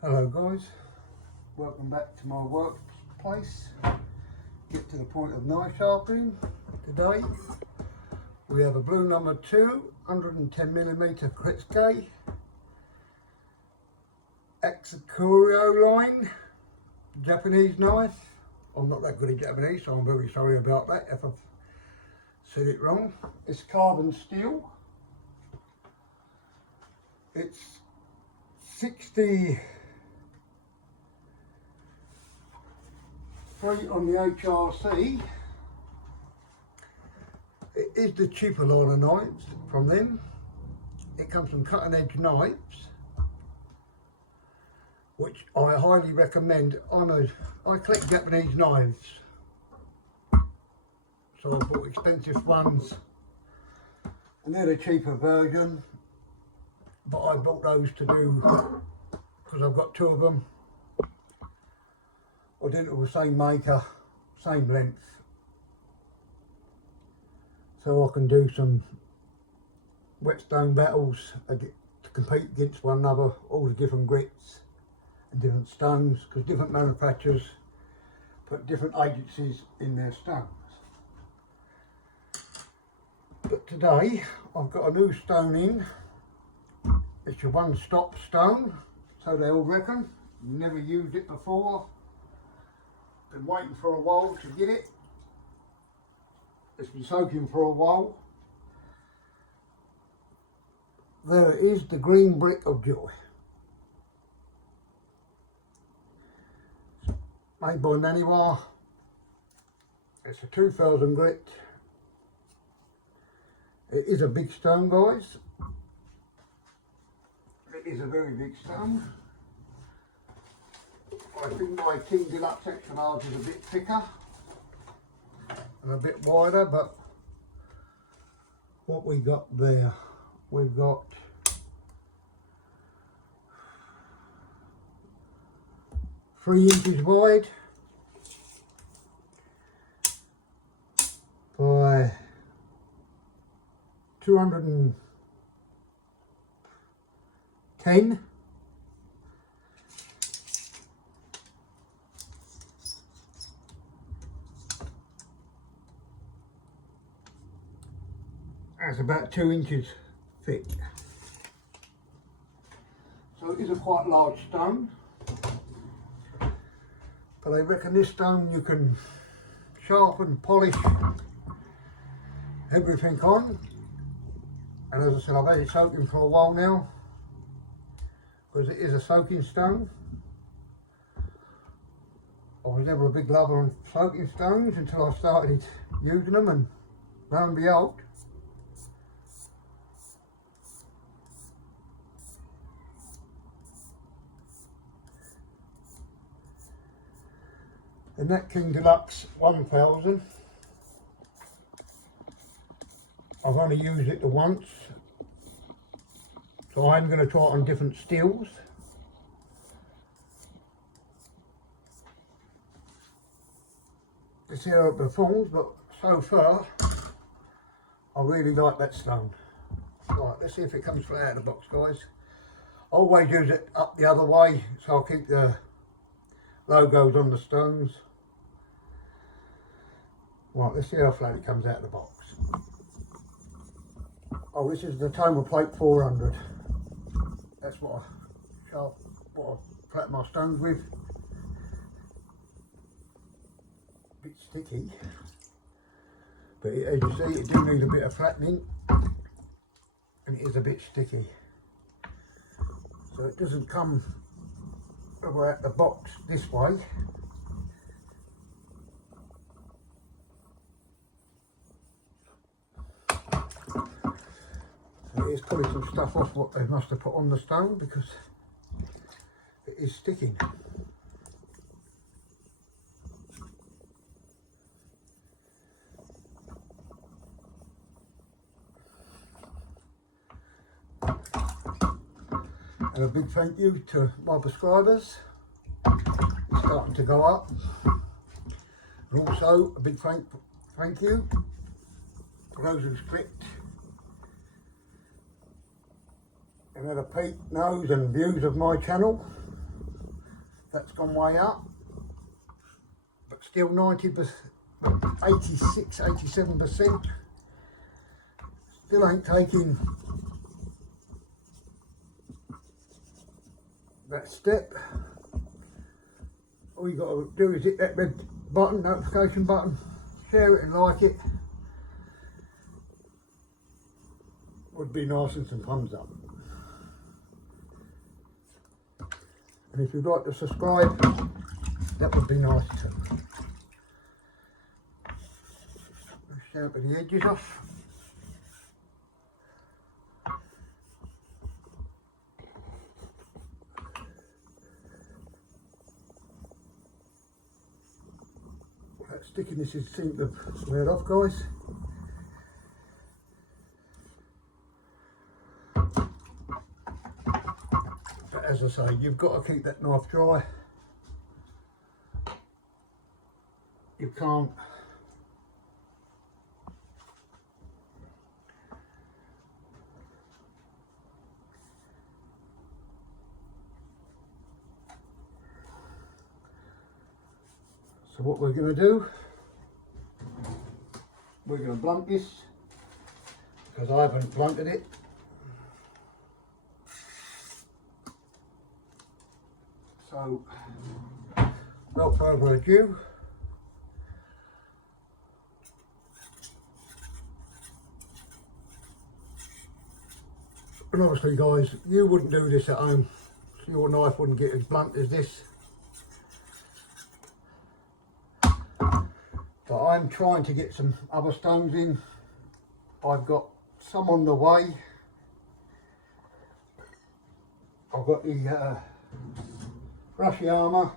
Hello guys, welcome back to my workplace. Get to the point of knife sharpening. Today we have a blue number 2 110mm kurouchi hatsukokoro line Japanese knife. I'm not that good at Japanese, so I'm very sorry about that if I've said it wrong. It's carbon steel. It's 63 on the HRC. It is the cheaper line of knives from them. It comes from cutting edge knives, which I highly recommend. I collect Japanese knives, so I bought expensive ones, and they're the cheaper version, but I bought those to do, because I've got 2 of them. I did it with the same maker, same length, so I can do some whetstone battles to compete against one another, all the different grits and different stones, because different manufacturers put different agencies in their stones. But today I've got a new stone in. It's your one-stop stone, so they all reckon. Never used it before. Been waiting for a while to get it. It's been soaking for a while. There it is, the green brick of joy. Made by Naniwa. It's a 2000 grit. It is a big stone, guys. It is a very big stone. I think my King Deluxe extra large is a bit thicker and a bit wider, but what we got there, we've got three inches wide by 210. That's about 2 inches thick. So it is a quite large stone. But I reckon this stone you can sharpen, polish everything on. And as I said, I've had it soaking for a while now, because it is a soaking stone. I was never a big lover of soaking stones until I started using them, and lo and behold, and that King Deluxe 1000, I've only used it once, so I'm going to try it on different steels. To see how it performs, but so far I really like that stone. Right, let's see if it comes flat out of the box, guys. I always use it up the other way, so I'll keep the logos on the stones. Right, let's see how flat it comes out of the box. Oh, this is the Toma Plate 400. That's what I flat my stones with. A bit sticky, but as you see, it do need a bit of flattening, and it is a bit sticky. So it doesn't come over out the box this way. It is pulling some stuff off what they must have put on the stone, because it is sticking. And a big thank you to my subscribers. It's starting to go up. And also a big thank you for those who've clicked and had a peek, nose and views of my channel. That's gone way up, but still 90%, 86, 87%. Still ain't taking that step. All you got to do is hit that red button, notification button, share it and like it. Would be nice, and some thumbs up. And if you'd like to subscribe, that would be nice too. Sharpen the edges off. That stickiness seems to have squared off, guys. But as I say, you've got to keep that knife dry. You can't So what we're going to do, we're going to blunt this, because I haven't blunted it. So, without further ado, and obviously guys, you wouldn't do this at home, so your knife wouldn't get as blunt as this. But I'm trying to get some other stones in. I've got some on the way. I've got the Rushiyama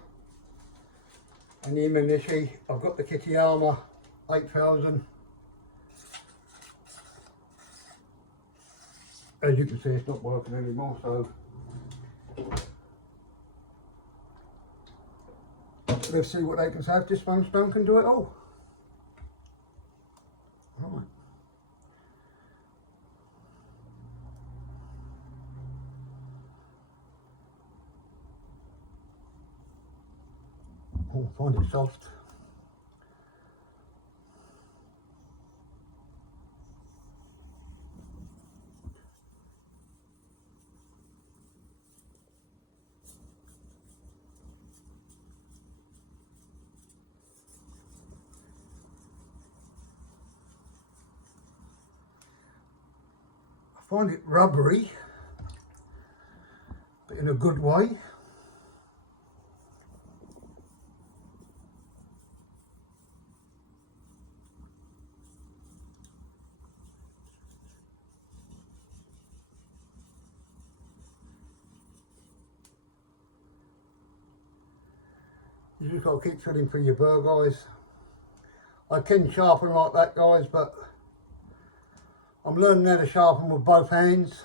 and the Imanishi. I've got the Kitayama 8000. As you can see, it's not working anymore, so let's see what they can say. If this one stone can do it all. Right. Oh, I find it soft. I find it rubbery, but in a good way. You just got to keep feeling for your burr, guys. I can sharpen like that, guys, but I'm learning how to sharpen with both hands.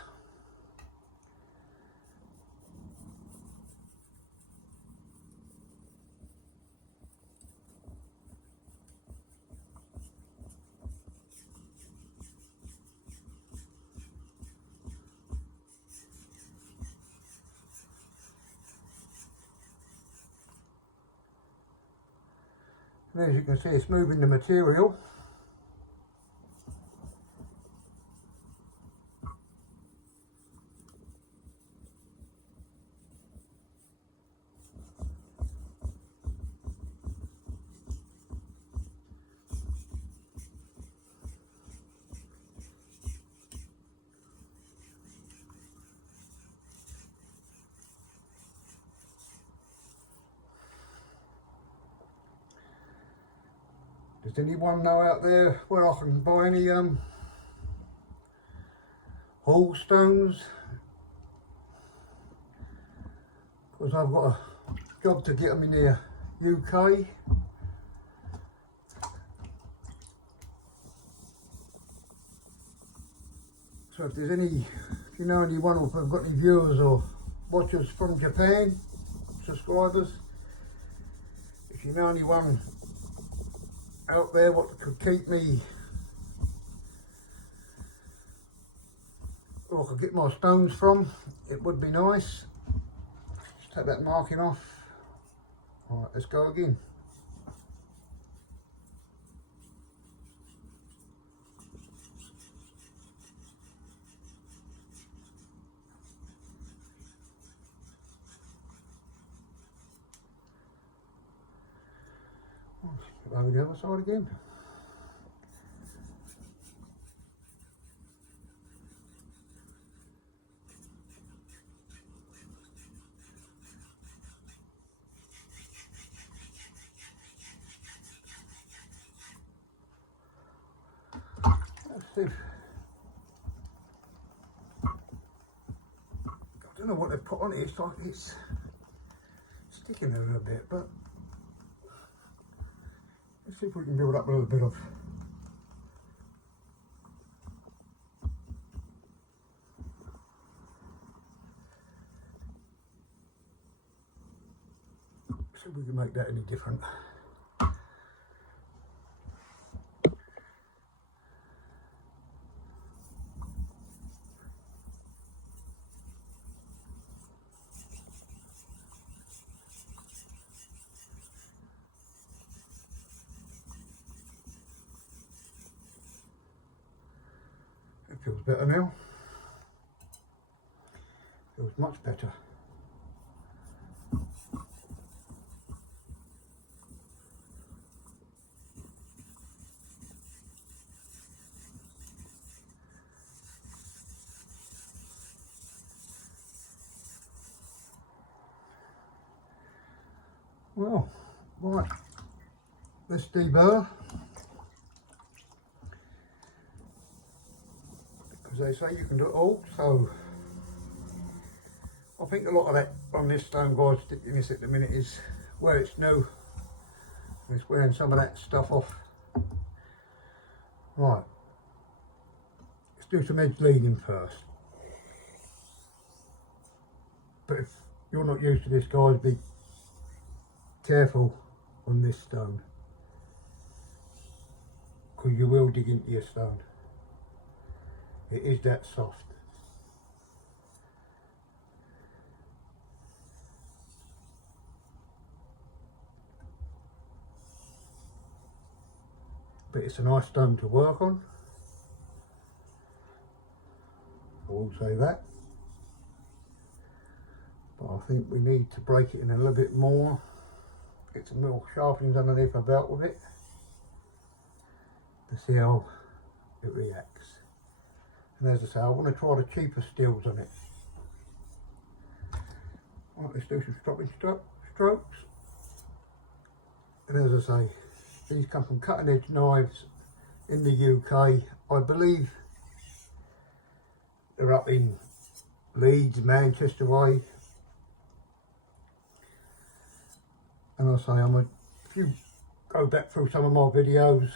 And as you can see, it's moving the material. Does anyone know out there where I can buy any hole stones? Because I've got a job to get them in the UK. So if there's any, if you know anyone, or if I've got any viewers or watchers from Japan, subscribers, if you know anyone out there what could keep me, or I could get my stones from, it would be nice. Just take that marking off. Right, let's go again. Over the other side again. Let's see. I don't know what they put on it. It's like it's sticking a little bit, but let's see if we can build up a little bit of. See if we can make that any different. It feels better now. Feels much better. Well, right, let's deburr, because they say you can do it all. So I think a lot of that on this stone, guys, sticking this at the minute is where it's new. It's wearing some of that stuff off. Right, let's do some edge leading first. But if you're not used to this, guys, be careful on this stone, because you will dig into your stone. It is that soft. But it's a nice stone to work on. I will say that. But I think we need to break it in a little bit more. Get some little sharpenings underneath my belt with it to see how it reacts. And as I say, I want to try the cheaper steels on it. Right, let's do some stopping strokes. And as I say, these come from cutting edge knives in the UK. I believe they're up in Leeds, Manchester way. And I say, if you go back through some of my videos,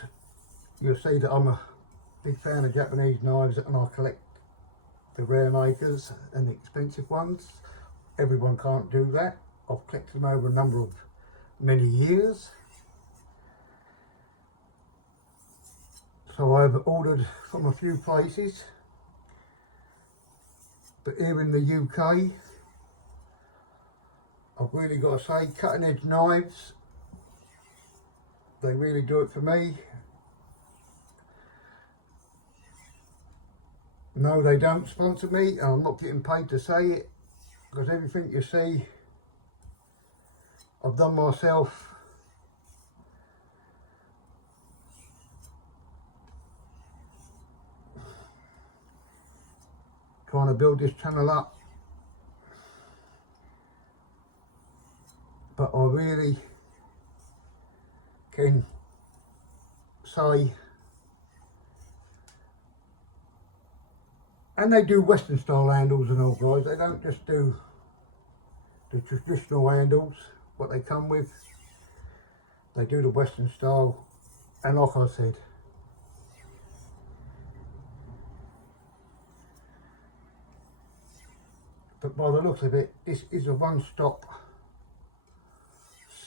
you'll see that I'm a big fan of Japanese knives, and I collect the rare makers and the expensive ones. Everyone can't do that. I've collected them over a number of many years. So I've ordered from a few places. But here in the UK, I've really got to say, cutting edge knives, they really do it for me. No, they don't sponsor me, and I'm not getting paid to say it, because everything you see, I've done myself. Trying to build this channel up. But I really can say, and they do Western style handles and all, guys. They don't just do the traditional handles, what they come with. They do the Western style, and like I said, but by the looks of it, this is a one-stop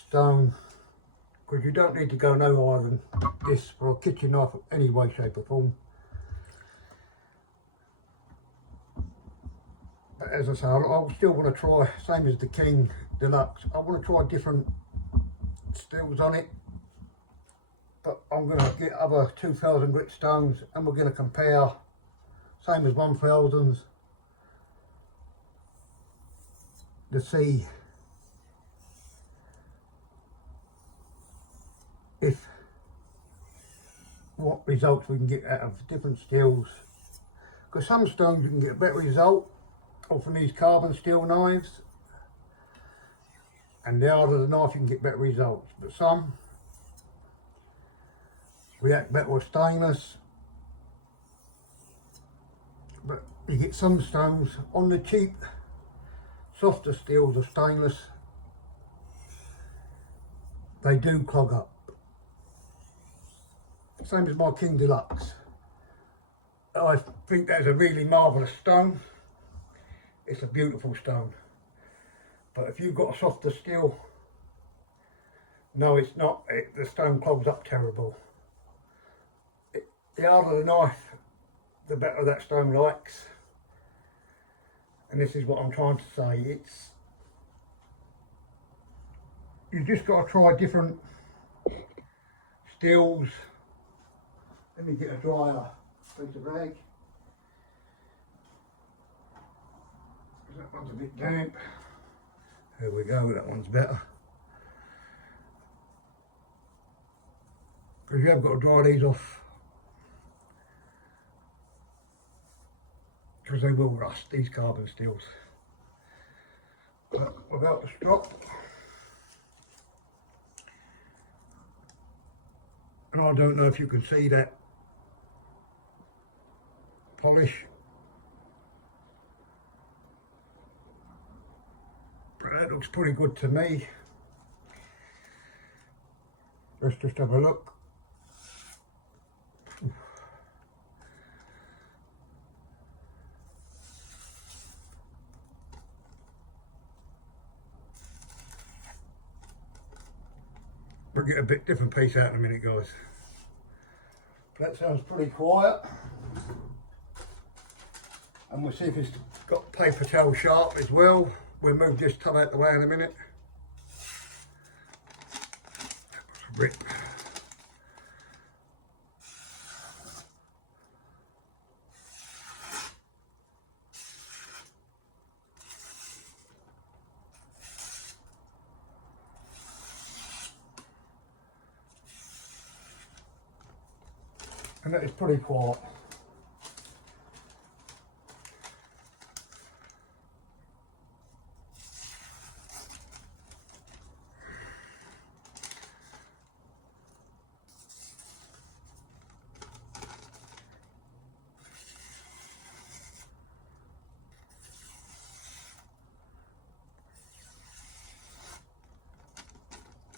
stone, because you don't need to go no higher than this for a kitchen knife of any way, shape or form. But as I say, I still want to try, same as the King Deluxe, I want to try different steels on it, but I'm going to get other 2000 grit stones and we're going to compare, same as 1000s, to see if what results we can get out of different steels, because some stones you can get a better result off of these carbon steel knives, and the harder the knife you can get better results, but some react better with stainless. But you get some stones on the cheap softer steels of stainless, they do clog up. Same as my King Deluxe. I think that's a really marvellous stone. It's a beautiful stone. But if you've got a softer steel, no it's not, the stone clogs up terrible. The harder the knife, the better that stone likes. And this is what I'm trying to say, you just got to try different steels. Let me get a drier piece of rag. That one's a bit damp. There we go, that one's better. Because you have got to dry these off, because they will rust, these carbon steels. But without the strop, and I don't know if you can see that polish, but that looks pretty good to me. Let's just have a look. We'll get a bit different piece out in a minute, guys. That sounds pretty quiet. And we'll see if it's got paper towel sharp as well. We'll move this tub out the way in a minute. That was a rip. And that is pretty quiet.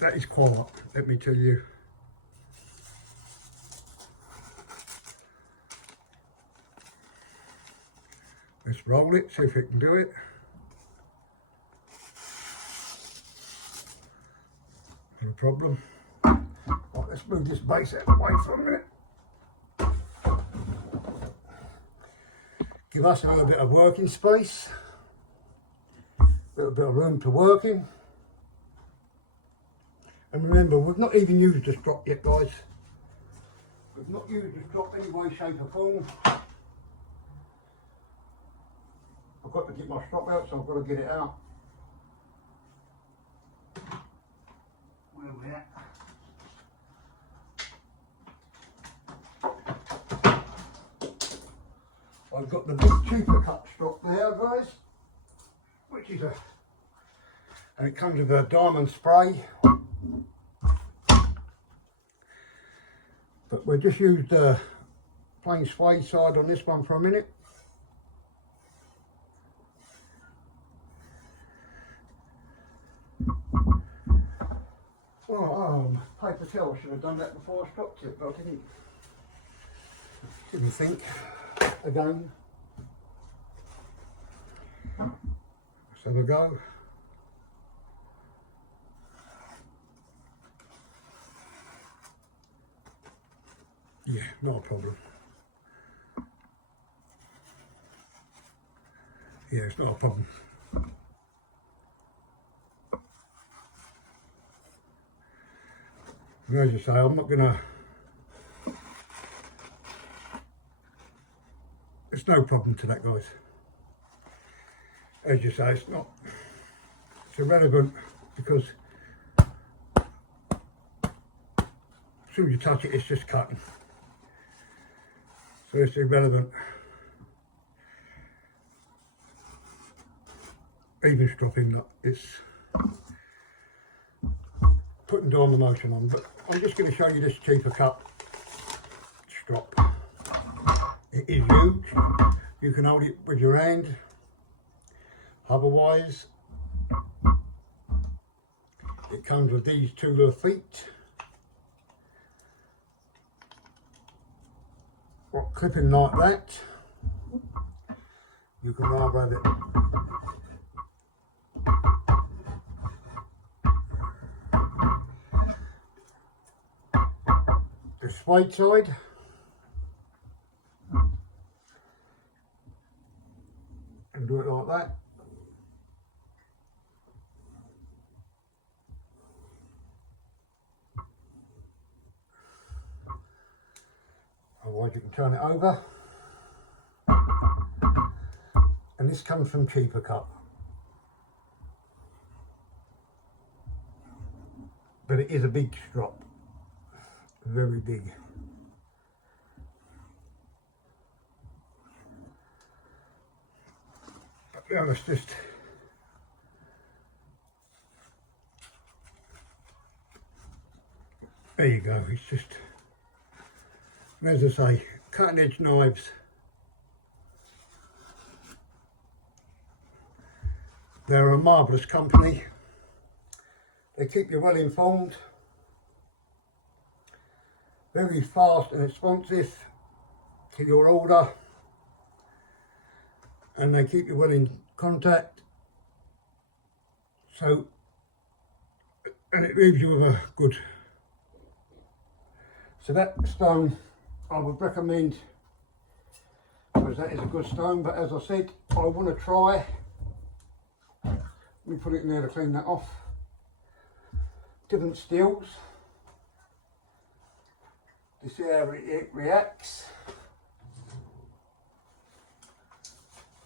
That is quiet, let me tell you. Let's roll it, see if it can do it. No problem. Right, let's move this base out of the way for a minute. Give us a little bit of working space. A little bit of room to work in. And remember, we've not even used the strop yet, guys. We've not used the strop any way, shape or form. I've got to get my strop out, so I've got to get it out. Where are we at? I've got the big cheaper cut strop there, guys, which is and it comes with a diamond spray. But we'll just use the plain suede side on this one for a minute. Paper towel, should have done that before I stopped it, but I didn't think. Again. Let's have a go. Yeah, not a problem. Yeah, it's not a problem. And as I say, I'm not gonna, it's no problem to that, guys. As you say, it's irrelevant, because as soon as you touch it, it's just cutting. So it's irrelevant. Even stropping that, it's putting down the motion on. But I'm just going to show you this cheaper cut strop. It is huge. You can hold it with your hand. Otherwise, it comes with these two little feet. What, clipping like that. You can now have it. The suede side. And do it like that. Otherwise you can turn it over. And this comes from Cheaper Cut. But it is a big strop. Very big. But now let's just there you go. It's just, as I say, cutting edge knives. They're a marvellous company. They keep you well informed. Very fast and responsive to your order. And they keep you well in contact. So, and it leaves you with a good. So that stone I would recommend, because that is a good stone, but as I said, I want to try. Let me put it in there to clean that off. Different steels. To see how it reacts.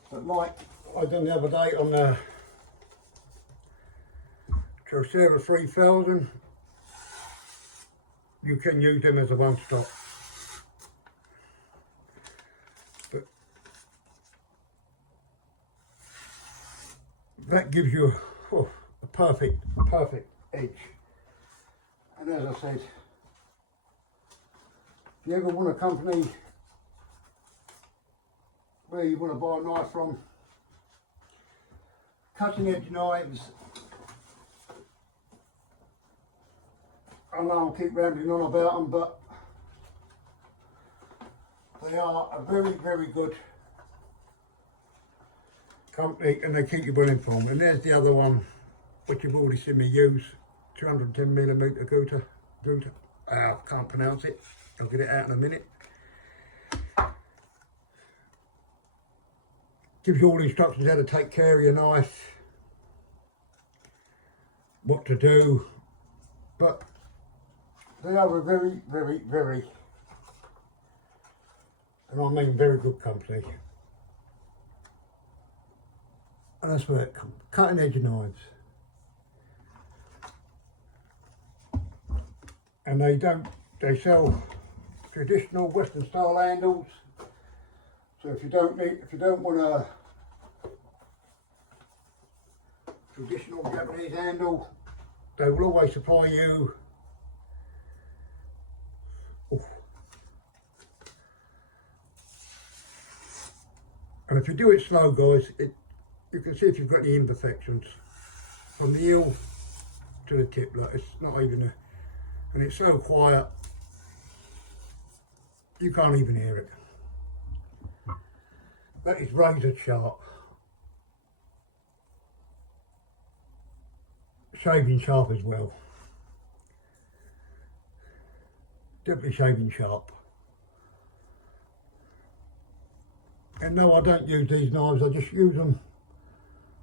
But like I done the other day on the Trocera 3000, you can use them as a one stop. But that gives you a perfect edge. And as I said, if you ever want a company where you want to buy a knife from, cutting edge knives, I know I'll keep rambling on about them, but they are a very good company, and they keep you well informed. And there's the other one, which you've already seen me use, 210mm Gouda. I can't pronounce it. I'll get it out in a minute. Gives you all the instructions how to take care of your knife, what to do, but they are a very, and I mean very good company. And that's where it comes, cutting edge knives. And they sell traditional Western style handles. So if you don't want a traditional Japanese handle, they will always supply you. And if you do it slow, guys, you can see if you've got any imperfections from the heel to the tip. Like, it's not even and it's so quiet you can't even hear it. That is razor sharp. Shaving sharp as well. Definitely shaving sharp. And no, I don't use these knives, I just use them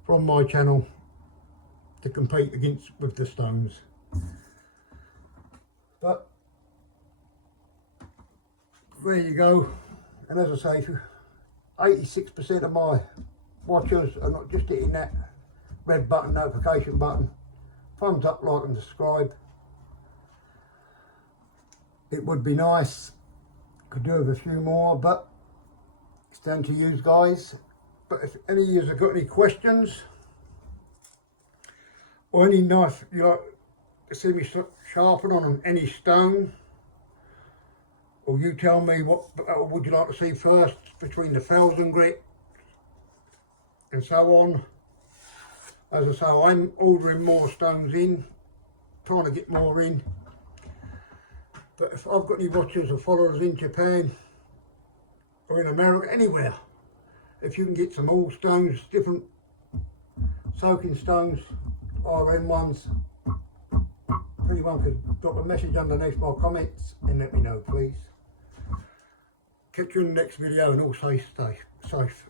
from my channel to compete with the stones. But there you go. And as I say, 86% of my watchers are not just hitting that red button, notification button. Thumbs up, like and subscribe. It would be nice, could do with a few more, but it's down to you guys. But if any of you have got any questions or any nice, you like to see me sharpen on any stone, or you tell me what would you like to see first between the fells and grit and so on. As I say, I'm ordering more stones in, trying to get more in. But if I've got any watchers or followers in Japan or in America, anywhere, if you can get some all stones, different soaking stones, RM ones, anyone could drop a message underneath my comments and let me know, please. Catch you in the next video, and all stay safe.